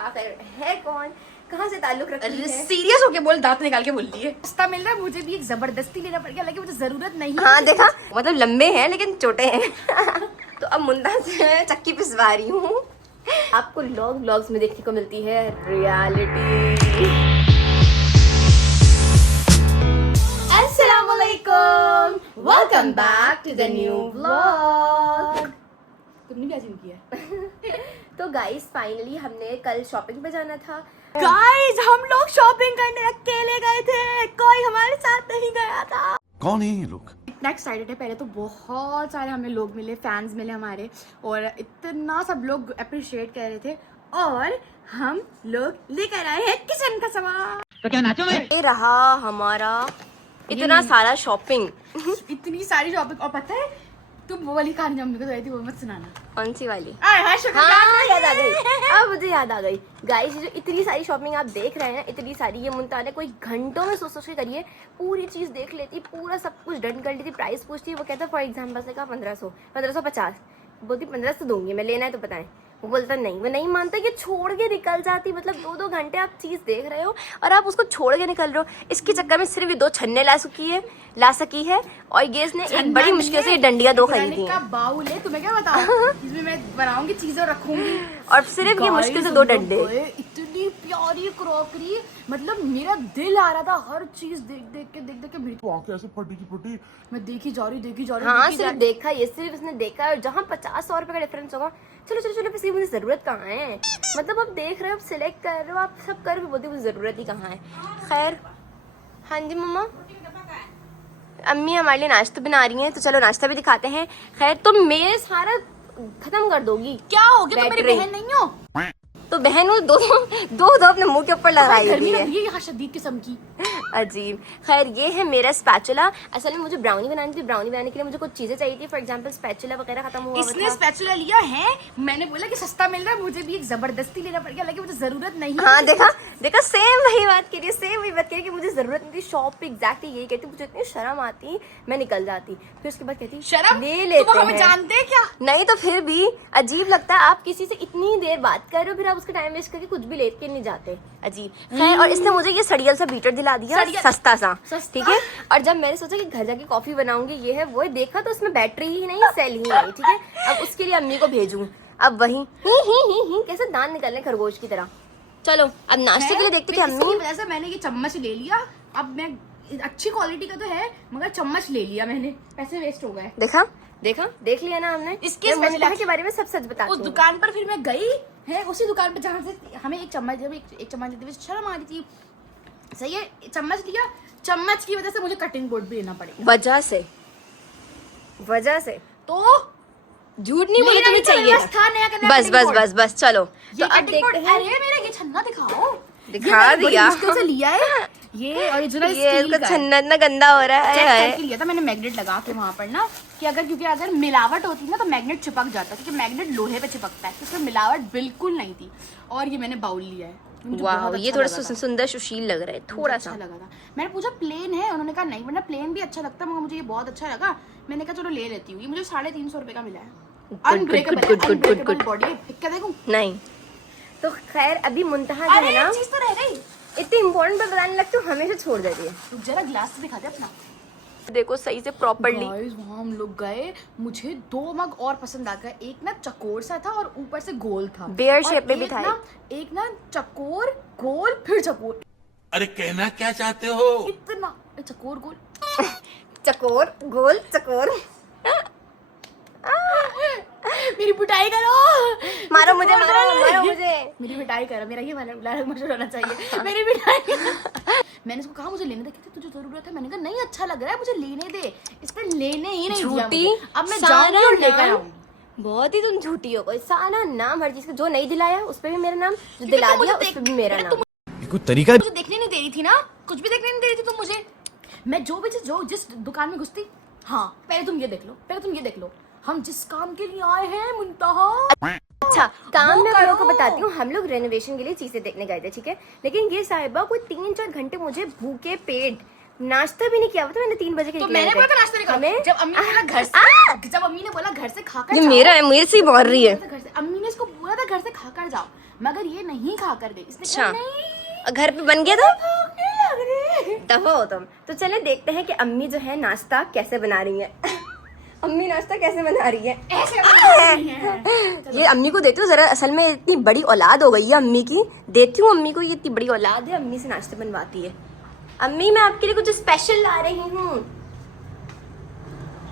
आखिर है कौन, कहाँ से ताल्लुक रखती है? सीरियस होके बोल, दांत निकाल के बोलती है। सस्ता मिल रहा है, मुझे भी एक जबरदस्ती लेना पड़ गया, लेकिन मुझे जरूरत नहीं है। हाँ देखा, मतलब लंबे हैं लेकिन छोटे हैं। तो अब मुंदा से चक्की पिसवा रही हूँ। आपको व्लॉग्स में देखने को मिलती है रियलिटी। अस्सलामुअलैकुम, welcome back to the new vlog. तुमने भी ऐसे किया? तो गाइस फाइनली हमने कल शॉपिंग पे जाना था। गाइस हम लोग शॉपिंग करने अकेले गए थे, कोई हमारे साथ नहीं गया था। कौन है ये लोग? इतना एक्साइटेड है, पहले तो बहुत सारे हमें लोग मिले, फैंस मिले हमारे, और इतना सब लोग अप्रिशिएट कर रहे थे, और हम लोग लेकर आए हैं किचन का सामान। तो क्या नाचो में? ये रहा हमारा इतना सारा शॉपिंग। इतनी सारी शॉपिंग, और पता है तुम वो वाली कहानी मम्मी को सुनाई थी, वो मत सुनाना। कौन सी वाली? शुक्र हाँ याद आ गई, अब मुझे याद आ गई। गाइस जो इतनी सारी शॉपिंग आप देख रहे हैं ना, इतनी सारी, ये मुमताज़ ने कोई घंटों में सोच के करिए, पूरी चीज़ देख लेती, पूरा सब कुछ डन कर लेती, प्राइस पूछती। वो कहता फॉर एग्जाम्पल से कहा 1550, बोलती 1500 दूंगी मैं, लेना है तो बताएं। वो बोलता नहीं, वो नहीं मानता, कि छोड़ के निकल जाती। मतलब 2-2 घंटे आप चीज़ देख रहे हो और आप उसको छोड़ के निकल रहे हो। इसके चक्कर में सिर्फ ये 2 छन्ने ला सकी है, और ये इसने एक बड़ी मुश्किल से डंडियाँ 2 खरीदी का हैं। बाउल है, तुम्हें क्या बताऊं? इसमें मैं बनाऊंगी चीजें और रखूंगी, और सिर्फ ये मुश्किल से 2 डंडे। इतनी प्यारी क्रॉकरी, मतलब मेरा दिल आ रहा था हर चीज देख के आंखें ऐसे फटी की फटी। मैं देखी जा रही हाँ सिर्फ देखा, ये सिर्फ इसने देखा है, और जहाँ 50-100 रुपए का डिफरेंस होगा, चलो चलो चलो, इसकी मुझे जरूरत कहाँ है? मतलब आप देख रहे हो, आप सिलेक्ट कर रहे हो, आप सब कर, बोलते मुझे जरूरत ही कहाँ है। खैर, हाँ जी मम्मा, अम्मी हमारे लिए नाश्ता बना रही हैं, तो चलो नाश्ता भी दिखाते हैं। खैर तुम मेरे सारा खत्म कर दोगी क्या हो गया? तुम मेरी बैटरी। बहन नहीं हो? तो बहन वो दो अपने मुंह के ऊपर लगाई गर्मी हुई लग है। रही है यहाँ शदीद किस्म की। अजीब। खैर ये है मेरा स्पैचुला। असल में मुझे ब्राउनी बनानी थी, ब्राउनी बनाने के लिए मुझे कुछ चीजें चाहिए थी, फॉर एग्जांपल स्पैचुला वगैरह खत्म हुआ इसने था। स्पैचुला लिया है, मैंने बोला कि सस्ता मिल रहा है, मुझे भी एक जबरदस्ती लेना पड़ गया, लेकिन मुझे जरूरत नहीं है। हाँ देखा सेम वही बात करी, सेम वही बात करी कि मुझे जरूरत नहीं थी। शॉप पे एग्जैक्टली यही कहती, मुझे इतनी शर्म आती, मैं निकल जाती। फिर उसके बाद कहती शर्म? ले लेते तुम हमें हैं। जानते हैं क्या? नहीं तो फिर भी अजीब लगता है, आप किसी से इतनी देर बात कर रहे हो, फिर आप उसका टाइम वेस्ट करके कुछ भी लेके नहीं जाते। अजीब। खैर, और इसने मुझे ये सड़ियल सा बीटर दिला दिया, सस्ता सा, ठीक है। और जब मैंने सोचा कि घर जाके कॉफी बनाऊंगी, ये है वो है, देखा तो उसमें बैटरी ही नहीं, सेल ही नहीं, ठीक है। अब उसके लिए अम्मी को भेजूं, अब वही ही कैसे दांत निकलने खरगोश की तरह। चलो अब नाश्ते के लिए देखते कि अम्मी। वजह से मैंने ये चम्मच ले लिया, अब मैं अच्छी क्वालिटी का तो है, मगर चम्मच ले लिया मैंने, पैसे वेस्ट हो गए। देख लिया ना हमने। इसके मुमताज़ के बारे में सब सच बताती उस हूँ। दुकान पर फिर मैं गई है, उसी दुकान पर जहाँ से हमें एक चम्मच देते हुए शर्म आ रही थी, सही है, चम्मच लिया, चम्मच की वजह से मुझे कटिंग बोर्ड भी लेना पड़ेगा। वजह से तो झूठ नहीं बोली, तुम्हें चाहिए बस चलो। तो अब देखते हैं। अरे मेरा ये छन्ना दिखाओ। दिखा दिया। मुश्किल से लिया है ये ओरिजिनल ये स्टील इसका का छन्ना इतना गंदा हो रहा चेक है। करके लिया था मैंने, मैग्नेट लगा के वहाँ पर ना, कि क्योंकि अगर मिलावट होती ना तो मैग्नेट चिपक जाता, क्योंकि मैग्नेट लोहे पे चिपकता है, इसमें मिलावट बिल्कुल नहीं थी। और ये मैंने बाउल लिया है, वाह, ये थोड़ा सुंदर सुशील लग रहा है, थोड़ा सा अच्छा लगा था। मैंने पूछा प्लेन है, उन्होंने कहा नहीं, वरना प्लेन भी अच्छा लगता है, मगर मुझे ये बहुत अच्छा लगा। मैंने कहा चलो ले लेती हूँ। ये मुझे 350 रुपए का मिला है। अनब्रेकेबल बॉडी, क्या देखूं? नहीं तो खैर, अभी मुंतहा जो है ना, चीज तो रह गई, इतनी इम्पोर्टेंट बात बताने लगती हूँ, हमेशा छोड़ देती है। रुक जरा, ग्लास दिखा दे अपना। देखो सही से प्रॉपर्ली। गाइस वहाँ हम लोग गए, मुझे 2 मग और पसंद आ गया। एक ना चकोर सा था और ऊपर से गोल था, बेयर शेप में भी था। एक ना चकोर गोल फिर चकोर। अरे कहना क्या चाहते हो? इतना चकोर गोल चकोर गोल चकोर। मेरी पिटाई करो, मारो मुझे। मेरी पिटाई करो, मेरा ये वाला मशहूर होना चाहिए। मेरी पिटाई मैंने उसको कहा मुझे लेने दे, कहते तुझे जरूरत है? मैंने कहा नहीं, अच्छा लग रहा है, मुझे लेने दे। इसने लेने ही नहीं दिया मुझे। अब मैं जाऊंगी और लेकर आऊंगी। बहुत ही तुम झूठी हो, कोई सारा नाम हर चीज का, जो नहीं दिलाया उस पे भी मेरा नाम, जो दिला दिया उस पे भी मेरा नाम। कुछ तरीका मुझे देखने नहीं दे रही थी ना, कुछ भी देखने नहीं दे रही थी तुम मुझे। मैं जिस दुकान में घुसती, हाँ पहले तुम ये देख लो, हम जिस काम के लिए आए हैं मुंतहा। अच्छा काम मैं आप लोगों को बताती हूँ, हम लोग रेनोवेशन के लिए चीजें देखने गए थे, ठीक है। लेकिन ये साहिबा कोई 3-4 घंटे मुझे भूखे पेट नाश्ता भी नहीं किया हुआ था मैंने 3 बजे के तो निकले मैंने थे। बोला था नाश्ता नहीं करो। हमें जब अम्मी ने बोला घर से, जब अम्मी ने बोला घर से खाकर ये जाओ, मेरा है, मेरे से ही बोल रही है। घर से अम्मी ने इसको बोला था घर से खाकर जाओ, मगर ये नहीं खाकर गई। इसने अच्छा। कहा नहीं घर पे बन गया था, भूख नहीं लग रही। दफा हो तुम। तो चले देखते हैं कि अम्मी जो है नाश्ता कैसे बना रही है। अम्मी नाश्ता कैसे बना रही है। ऐसे नहीं है। ये अम्मी को देती हूँ जरा, असल में इतनी बड़ी औलाद हो गई है अम्मी की, देती हूँ अम्मी को, ये इतनी बड़ी औलाद है, अम्मी से नाश्ते बनवाती है। अम्मी मैं आपके लिए कुछ स्पेशल ला रही हूँ।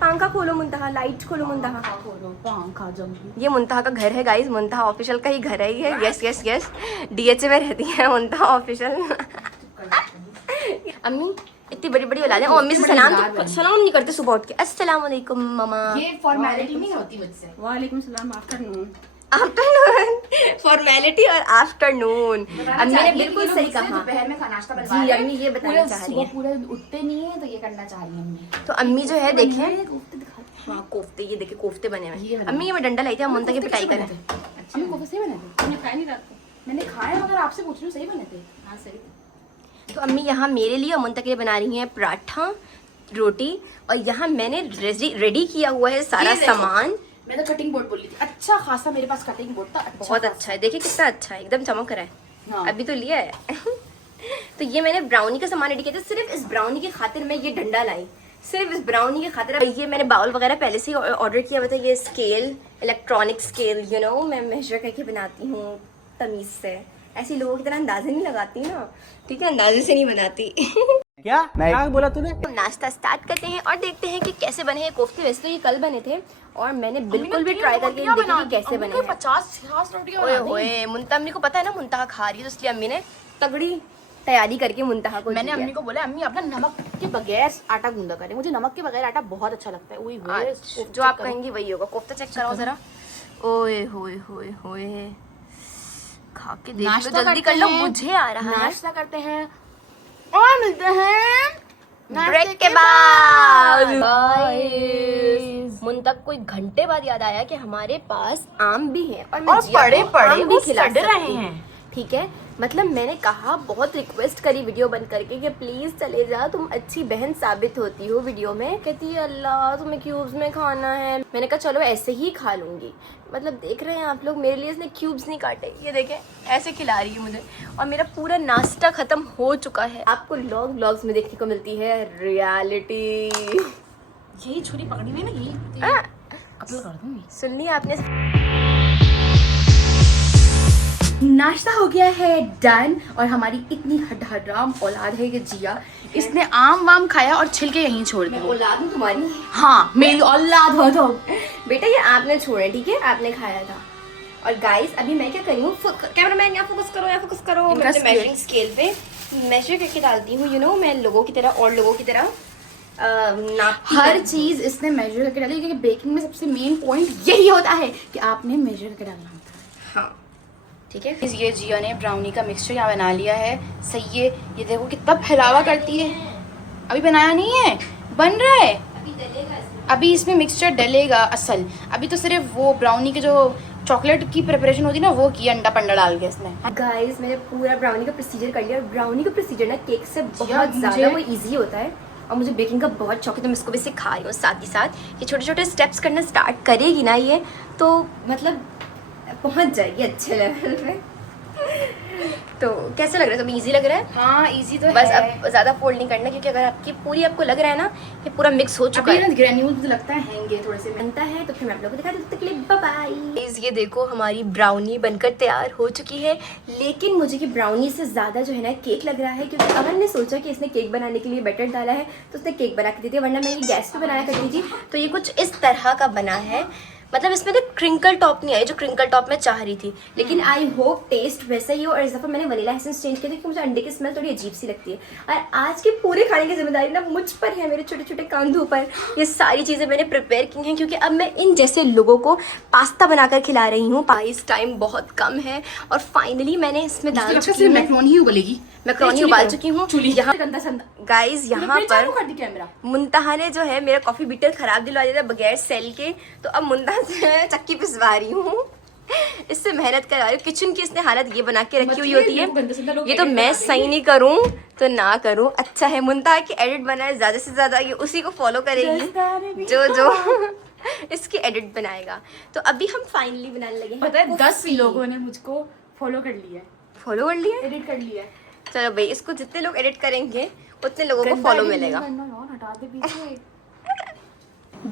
पंखा खोलो मुंतहा, लाइट खोलो मुंतहा। पंखा जंगी। ये मुंतहा का घर है गाइस, मुंतहा ऑफिशियल का ही घर है ये। यस यस यस, डीएचए में रहती है मुंतहा ऑफिशियल। अम्मी इतनी बड़ी बड़ी औलाद है। और अम्मी से सलाम नहीं करते सुबह उठ के, अस्सलाम वालेकुम ममा। ये फॉर्मेलिटी नहीं होती मुझसे। वालेकुम सलाम, आफ्टरनून। आफ्टरनून, फॉर्मेलिटी और आफ्टरनून। अम्मी ने बिल्कुल सही कहा। दोपहर में नाश्ता बनवा जी अम्मी ये बताना चाह रही है। पूरे उठते नहीं है तो ये करना चाह रही है अम्मी। तो अम्मी जो है देखें, कोफ्ते दिखा। हाँ कोफ्ते, ये देखिए कोफ्ते बने ये हुए। बने। अम्मी ये मैं डंडा लाई थी, हम मुंतहा की पिटाई करें। अम्मी कोफ्ते सही बने थे? तुमने खाया नहीं रात को? मैंने खाया मगर आपसे पूछ रही हूँ, सही बने थे? हाँ सही। तो अम्मी यहाँ मेरे लिए और मुंतहा के लिए बना रही हैं पराठा रोटी, और यहाँ मैंने रेडी किया हुआ है सारा ये देखो। सामान। मैं तो कटिंग बोर्ड बोल रही थी। अच्छा खासा मेरे पास कटिंग बोर्ड था। बहुत अच्छा है, देखिए कितना अच्छा है, एकदम चमक रहा है। हाँ। अभी तो लिया है। तो ये मैंने ब्राउनी का सामान रेडी किया था, सिर्फ इस ब्राउनी की खातिर मैं ये डंडा लाई, सिर्फ इस ब्राउनी की खातिर। ये मैंने बाउल वगैरह पहले से ही ऑर्डर किया हुआ था। ये scale, electronic scale, you know, मैं मेजर करके बनाती हूँ तमीज से। ऐसी लोगों की तरह अंदाजे नहीं लगाती ना, ठीक है, अंदाजे से नहीं बनाती। क्या बोला तूने? हम नाश्ता स्टार्ट करते हैं और देखते हैं कि कैसे बने हैं कोफ्ते। वैसे तो ये कल बने थे और मैंने बिल्कुल भी ट्राई करके नहीं देखी कि कैसे बने हैं। 50 रोटियां ओए होए, मुंतहा अम्मी को पता है ना मुंतहा खा रही है, तो इसलिए अम्मी ने तगड़ी तैयारी करके मुंतहा को मैंने दी है। अम्मी को बोला अम्मी अपना नमक के बगैर आटा गूंदा करें। मुझे नमक के बगैर आटा बहुत अच्छा लगता है। वही आज जो आप कहेंगी वही होगा। कोफ्ता चेक कराओ जरा। ओए होए होए होए, खा के देख लो, नाश्ता जल्दी करते कर लो, हैं। मुझे आ रहा है। नाश्ता करते हैं और मिलते हैं ब्रेक के बाद। मुंतहा कोई घंटे बाद याद आया कि हमारे पास आम भी है और मैं और जिया पड़े को पड़े आम भी वो खिला सड़ सकती रहे हूँ। हैं। ठीक है, मतलब मैंने कहा, बहुत रिक्वेस्ट करी वीडियो बंद करके कि प्लीज चले जा, तुम अच्छी बहन साबित होती हो वीडियो में। कहती है अल्लाह तुम्हें क्यूब्स में खाना है। मैंने कहा चलो ऐसे ही खा लूंगी। मतलब देख रहे हैं आप लोग, मेरे लिए इसने क्यूब्स नहीं काटे, ये देखें ऐसे खिला रही है मुझे। और मेरा पूरा नाश्ता खत्म हो चुका है। आपको व्लॉग्स में देखने को मिलती है रियलिटी। यही छुरी पकड़ी हुई ना, यही अपलोड कर दूंगी। सुन लिया आपने। नाश्ता हो गया है डन। और हमारी इतनी हड्डाराम औलाद है कि जिया, इसने आम वाम खाया और छिलके यहीं छोड़ दिए। औलाद हूँ तुम्हारी। हाँ मेरी औलाद हो तो। बेटा ये आपने छोड़े, ठीक है, आपने खाया था। और गाइस अभी मैं क्या करी हूँ, कैमरामैन यहाँ फोकस करो, यहाँ फोकस करो। मैं अपने मेजरिंग स्केल पे मेजर करके डालती हूँ, यू नो, मैं लोगों की तरह और लोगों की तरह नापती हर रहती हूँ। चीज इसने मेजर करके डाली, क्योंकि बेकिंग में सबसे मेन पॉइंट यही होता है कि आपने मेजर करके डालना होता है। हाँ ठीक है। ये जिया ने ब्राउनी का मिक्सचर यहाँ बना लिया है। सही है, ये देखो कितना फैलावा करती है। अभी बनाया नहीं है, बन रहा है। अभी इसमें मिक्सचर डलेगा असल। अभी तो सिर्फ वो ब्राउनी के जो चॉकलेट की प्रिपरेशन होती है ना, वो की अंडा पंडा डाल के इसमें। गाइस मैंने पूरा ब्राउनी का प्रोसीजर कर लिया। और ब्राउनी का प्रोसीजर ना केक से बहुत मुझे- ज़्यादा वो इजी होता है। और मुझे बेकिंग का बहुत शौक है, तो मैं इसको भी सिखा रही हूँ साथ ही साथ। ये छोटे छोटे स्टेप्स करना स्टार्ट करेगी ना ये, तो मतलब पहुँच जाएगी अच्छे लेवल पे। तो कैसे लग रहा है, तुम्हें इजी लग रहा है? हाँ इजी तो बस है। अब ज़्यादा फोल्ड नहीं करना, क्योंकि अगर आपकी पूरी आपको लग रहा है ना कि पूरा मिक्स हो चुका है, ग्रेन्यूल तो लगता है हैंगे थोड़े से। बनता है, तो फिर मैं आप लोगों को दिखा दूँ। तक बाय बाय। ये देखो हमारी ब्राउनी बनकर तैयार हो चुकी है। लेकिन मुझे कि ब्राउनी से ज़्यादा जो है ना केक लग रहा है, क्योंकि अगर ने सोचा कि इसने केक बनाने के लिए बैटर डाला है तो उसने केक बना के दी थी, वरना मैं ये गैस पे बनाया करती थी। तो ये कुछ इस तरह का बना है। मतलब इसमें तो क्रिंकल टॉप नहीं आई जो क्रिंकल टॉप मैं चाह रही थी, लेकिन आई होप टेस्ट वैसा ही हो। और इस दफ़ा मैंने वनीला एसेंस चेंज किया था, क्योंकि मुझे अंडे की स्मेल थोड़ी अजीब सी लगती है। और आज के पूरे खाने की जिम्मेदारी ना मुझ पर है, मेरे छोटे छोटे कंधों पर। ये सारी चीज़ें मैंने प्रिपेयर की हैं, क्योंकि अब मैं इन जैसे लोगों को पास्ता बनाकर खिला रही हूँ। इस टाइम बहुत कम है और फाइनली मैंने इसमें डाल चुकी हूँ, मैक्रोनी ही उबलेगी। मैक्रोनी उबाल चुकी हूँ। यहाँ गाइस यहाँ पर कैमरा मुंतहा ने जो है मेरा कॉफी बीटर खराब दिलवा दिया था बगैर सेल के, तो अब मुंतहा से चक्की पिसवा रही हूँ। इससे मेहनत करा रही हूँ। किचन की इसने हालत ये बना के रखी हुई होती लोग गंदे संदे है। लोग ये तो edit मैं बना सही नहीं करूँ तो ना करूँ। अच्छा है मुंतहा की एडिट बनाए ज्यादा से ज्यादा, ये उसी को फॉलो करेगी जो इसकी एडिट बनाएगा। तो अभी हम फाइनली बनाने लगे हैं। पता है 10 लोगों ने मुझको फॉलो कर लिया है, फॉलो कर लिया। एडिट कर लिया है। चलो भाई, इसको जितने लोग एडिट करेंगे उतने लोगों को फॉलो मिलेगा। हटा दे पीछे।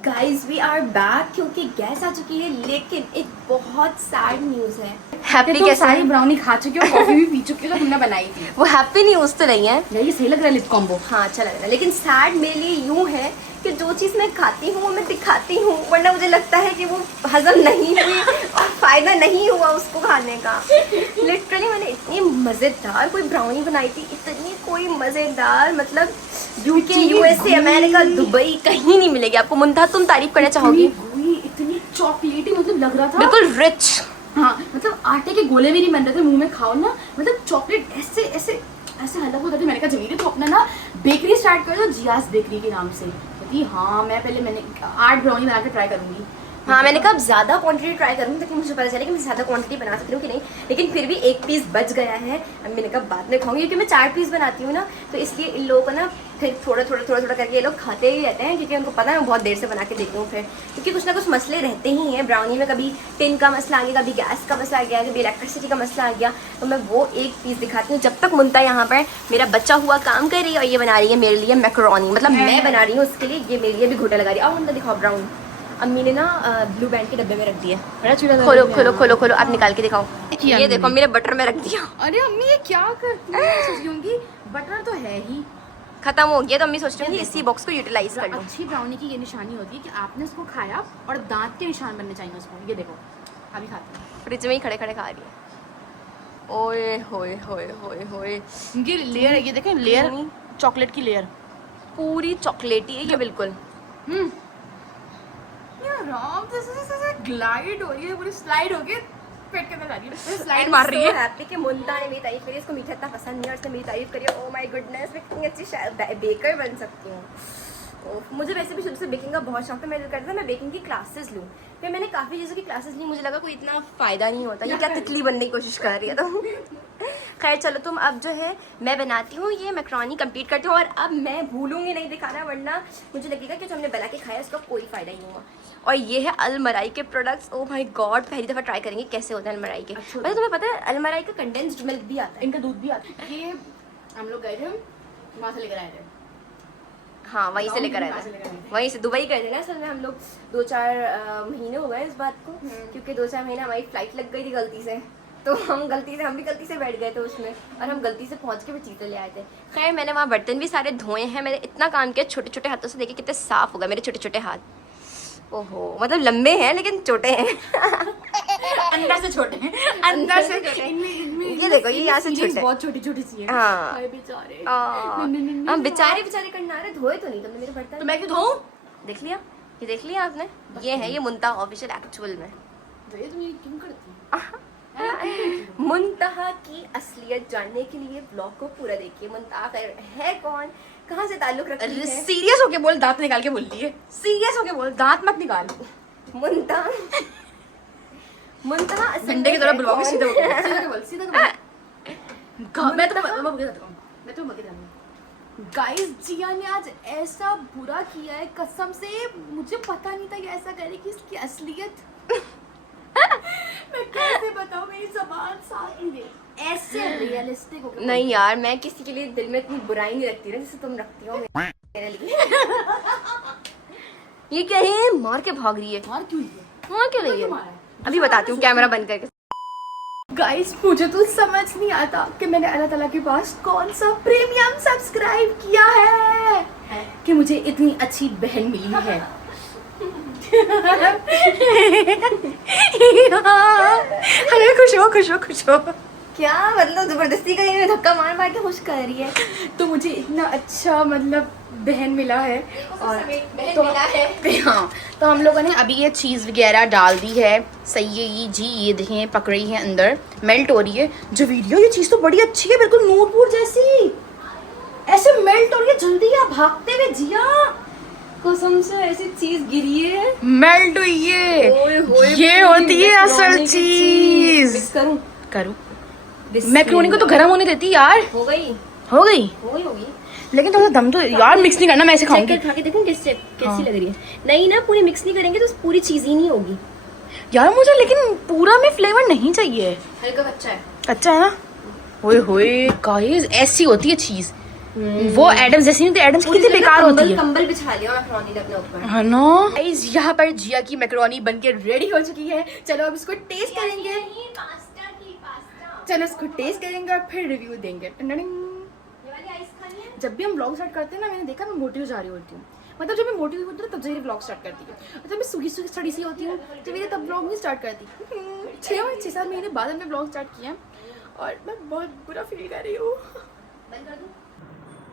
गाइज वी आर बैक, क्योंकि गैस आ चुकी है, लेकिन एक बहुत सैड न्यूज है। हैप्पी तो कैसा सारी है? ब्राउनी खा चुकी हो, कॉफी भी पी चुकी हो, तो तुमने बनाई थी। वो हैप्पी न्यूज तो नहीं है। यार ये सही लग रहा है लिप कॉम्बो। हाँ अच्छा लग रहा है, लेकिन सैड मेरे लिए यूं है कि जो चीज़ मैं खाती हूँ वो मैं दिखाती हूँ, वरना मुझे लगता है कि वो हजम नहीं हुई और फायदा नहीं हुआ उसको खाने का। लिटरली मैंने इतनी मज़ेदार कोई ब्राउनी बनाई थी, इतनी कोई मज़ेदार, मतलब यूके, यूएसए, अमेरिका, दुबई कहीं नहीं मिलेगी आपको। मुंतहा तुम तारीफ करना चाहोगी? इतनी चॉकलेटी, मतलब लग रहा था बिल्कुल रिच। हाँ, मतलब आटे के गोले भी नहीं बन रहे थे, मुंह में खाओ ना, मतलब चॉकलेट ऐसे ऐसे ऐसे हल्का होता था। मैंने कहा जमीन तो अपना ना बेकरी स्टार्ट कर दो, जियास बेकरी के नाम से। कहती हाँ मैं मैंने 8 ब्राउनी बना के ट्राई करूंगी। हाँ मैंने कहा अब ज़्यादा क्वांटिटी ट्राई करूँगी ताकि मुझे पता चले कि मैं ज़्यादा क्वांटिटी बना सकती हूँ कि नहीं, लेकिन फिर भी एक पीस बच गया है। अब मैंने कहा बाद में खाऊंगी, क्योंकि मैं 4 पीस बनाती हूँ ना, तो इसलिए इन लोगों को ना फिर थोड़ा थोड़ा करके ये लोग खाते ही रहते हैं, क्योंकि उनको पता है मैं बहुत देर से बना के देती हूँ फिर, क्योंकि कुछ ना कुछ मसले रहते ही हैं ब्राउनी में। कभी टिन का मसला आ गया, कभी गैस का मसला आ गया, कभी इलेक्ट्रिसिटी का मसला आ गया, तो मैं वो एक पीस दिखाती हूँ। जब तक मुंतहा यहाँ पर मेरा बच्चा हुआ काम कर रही है और ये बना रही है मेरे लिए मैकरोनी, मतलब मैं बना रही हूँ उसके लिए, ये मेरे लिए भी घोटा लगा रही है। अब मुंतहा दिखाओ ब्राउन। अम्मी ने ना ब्लू बैंड के डब्बे में रख दिया। खोलो खोलो खोलो खोलो, आप निकाल के दिखाओ। ये देखो मेरे बटर में रख दिया। अरे अम्मी ये क्या करती है? सोच रही होंगी बटर तो है ही, खत्म हो गया, तो अम्मी सोच रही हूँ इसी बॉक्स को यूटिलाइज कर लूँ। अच्छी ब्राउनी की ये निशानी होती है कि आपने उसको खाया और दांत के निशान बनने चाहिए उसको। ये देखो अभी खाते हैं, फ्रिज में ही खड़े खड़े खा रही है। ओए होए होए होए होए, ये लेयर है, ये देखें लेयर, चॉकलेट की लेयर पूरी चॉकलेटी है ये बिल्कुल। आराम से ग्लाइड हो रही है, पूरी स्लाइड हो गई पेट के अंदर जा रही है, स्लाइड मार रही है। हैप्पी कि मुंतहा ने मेरी तारीफ करी, इसको मीठा इतना पसंद नहीं है और इसने मेरी तारीफ करी। ओह माय गुडनेस, मैं कितनी अच्छी बेकर बन सकती हूँ। मुझे वैसे भी शुरू से बेकिंग का बहुत शौक है। मैं दिल करता था मैं बेकिंग की क्लासेस लूँ, फिर मैंने काफ़ी चीज़ों की क्लासेस ली, मुझे लगा कोई इतना फ़ायदा नहीं होता, ये क्या तितली बनने की कोशिश कर रही है। तो खैर चलो, तुम अब जो है मैं बनाती हूँ ये मैकरोनी कंप्लीट करती हूँ, और अब मैं भूलूंगी नहीं दिखाना, वरना मुझे लगेगा कि जो हमने बना के खाया उसका कोई फ़ायदा नहीं हुआ। और ये है अलमराई के प्रोडक्ट्स। ओह माय गॉड, पहली दफ़ा ट्राई करेंगे कैसे होता है अलमराई के। वैसे तुम्हें पता है अलमराई का कंडेंस्ड मिल्क भी आता है, इनका दूध भी आता है। ये हम लोग गए थे, वहाँ से लेकर आए थे। हाँ वहीं से लेकर आए थे, वहीं से दुबई गए थे ना। असल में हम लोग 2-4 महीने हो गए इस बात को, क्योंकि 2-4 महीने हमारी फ्लाइट लग गई थी गलती से, तो हम भी गलती से बैठ गए थे उसमें, और हम गलती से पहुंच के भी चीज़ें ले आए थे। खैर मैंने वहाँ बर्तन भी सारे धोए हैं, मैंने इतना काम किया, छोटे छोटे हाथों से। देखिए कितने साफ हो गए मेरे छोटे छोटे हाथ। ओहो, मतलब लंबे हैं लेकिन छोटे हैं। अंदर से छोटे हैं, अंदर से छोटे। ये देखो ये यहाँ से छोटे, बहुत छोटी छोटी सी है। हाँ। हाय बेचारे, हम बेचारे करना रहे। धोए तो नहीं तुमने मेरे बर्तन? तो मैं क्यों धोऊं? देख लिया, ये देख लिया आपने? ये है ये मुंतहा ऑफिशियल एक्चुअल में। तो ये तुम ये क्यों करती हो? मुंतहा की असलियत जानने के लिए ब्लॉग को पूरा देखिए। मुंतहा है कौन, कहाँ से ताल्लुक रखती है? सीरियस होके बोल, दांत निकाल के बोलती है। सीरियस होके बोल, दांत मत निकाल। मुंतहा घंटे की तरह बुलवाओगे, सीधा बोल, सीधा बोल। मैं तो बता दूँ गाइस, जिया ने आज ऐसा बुरा किया है, कसम से मुझे पता नहीं था कि ऐसा करेगी। इसकी असलियत मैं कैसे बताऊं, मेरी ज़बान साथ नहीं दे। ऐसे रियलिस्टिक हो नहीं यार, मैं किसी के लिए दिल में इतनी बुराई नहीं रखती ना जैसे तुम रखती हो मेरे लिए। ये क्या है, मार के भाग रही है? मार क्यों है? मार क्यों रही है? अभी बताती हूँ कैमरा बंद करके। गाइस मुझे तो समझ नहीं आता कि मैंने अल्लाह ताला के पास कौन सा प्रीमियम सब्सक्राइब किया है कि मुझे इतनी अच्छी बहन मिली है। अरे खुश हो। क्या मतलब जबरदस्ती का ये धक्का मार के खुश कर रही है? तो मुझे इतना अच्छा मतलब बहन मिला है, और तो मिला है। हाँ, तो हम लोगों ने अभी ये चीज़ वगैरह डाल दी है। सही है ये जी, ये देखें पक रही है, अंदर मेल्ट हो रही है। जो वीडियो, ये चीज़ तो बड़ी अच्छी है, बिल्कुल नूरपुर जैसी ऐसे मेल्ट हो रही है। जल्दी आप भागते हुए जिया, कसम से ऐसी चीज गिरी है, मेल्ट हुई है। ओए होए, ये होती है असल चीज। मिक्स करूं? करो। मैक्रोनी को तो गर्म होने देती यार। हो गई हो गई होगी। लेकिन थोड़ा दम तो यार मिक्स नहीं करना, मैं ऐसे चेक खाऊंगी। कर खा के देखूं कैसी हाँ। लग रही है। नहीं ना, पूरी मिक्स नहीं करेंगे तो पूरी चीज ही नहीं होगी। यार मुझे लेकिन पूरा में फ्लेवर नहीं चाहिए, हल्का कच्चा है। अच्छा है ना। ओए होए गाइस, ऐसी होती है चीज। वो एडम्स जैसी नहीं होती, एडम्स कितनी बेकार होती है। कंबल बिछा लिया मैक्रोनी ने अपने ऊपर। है ना गाइस, यहाँ पर जिया की मैक्रोनी बनके रेडी हो चुकी है। चलो अब इसको टेस्ट करेंगे। चलो इसको टेस्ट करेंगे और फिर रिव्यू देंगे। जब भी हम व्लॉग स्टार्ट करते हैं ना, मैंने देखा मैं मोटी हो जा रही होती हूँ। मतलब जब मैं मोटी हुई होती हूँ तब मेरी व्लॉग स्टार्ट करती हूँ, और जब मैं सूखी सूखी सड़ी सी होती हूँ तो मेरे तब व्लॉग नहीं स्टार्ट करती। 6-7 महीने बाद हमने व्लॉग स्टार्ट किया और मैं बहुत बुरा फील कर रही हूँ।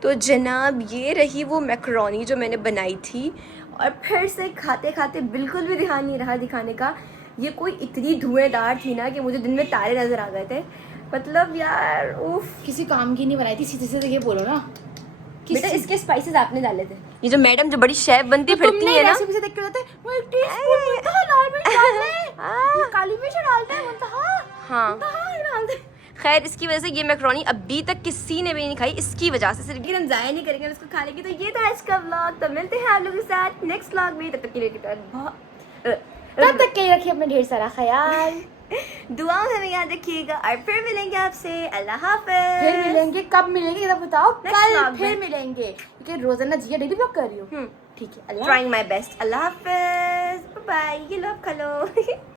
तो जनाब ये रही वो मैक्रोनी जो मैंने बनाई थी, और फिर से खाते खाते बिल्कुल भी ध्यान नहीं रहा दिखाने का। ये कोई इतनी धुएंधार थी ना कि मुझे दिन में तारे नजर आ गए थे। मतलब यार उफ, किसी काम की नहीं बनाई थी, सीधे सीधे ये बोलो ना। बेटा इसके स्पाइसेस आपने डाले थे। ये जो मैडम जो बड़ी शेफ बनती फिरती है ना, रेसिपी से देख के होते वो एक टीस्पून मुंतहा लाल मिर्च डाल ले, ये काली मिर्च डालते हैं मुंतहा। हाँ मुंतहा डालते हैं। खैर इसकी वजह से ये मैक्रोनी अभी तक किसी ने भी नहीं खाई, इसकी वजह से सिर्फ। लेकिन हम जाया नहीं करेंगे, उसको खा लेंगे। तो ये था आज का व्लॉग। तो मिलते हैं आप लोगों के साथ नेक्स्ट व्लॉग में। तब तक के लिए तब तक के लिए रखिए अपना ढेर सारा ख्याल। दुआओं में याद रखिएगा और फिर मिलेंगे आपसे। अल्लाह हाफ़िज़। फिर मिलेंगे, कब मिलेंगे ये तो बताओ। Next कल vlog फिर में। मिलेंगे, क्योंकि रोजाना जिया डेली ब्लॉग कर रही हूँ। ठीक है, अल्लाह ट्राइंग माई बेस्ट। अल्लाह हाफ़िज़, बाय। ये लो आप खा लो।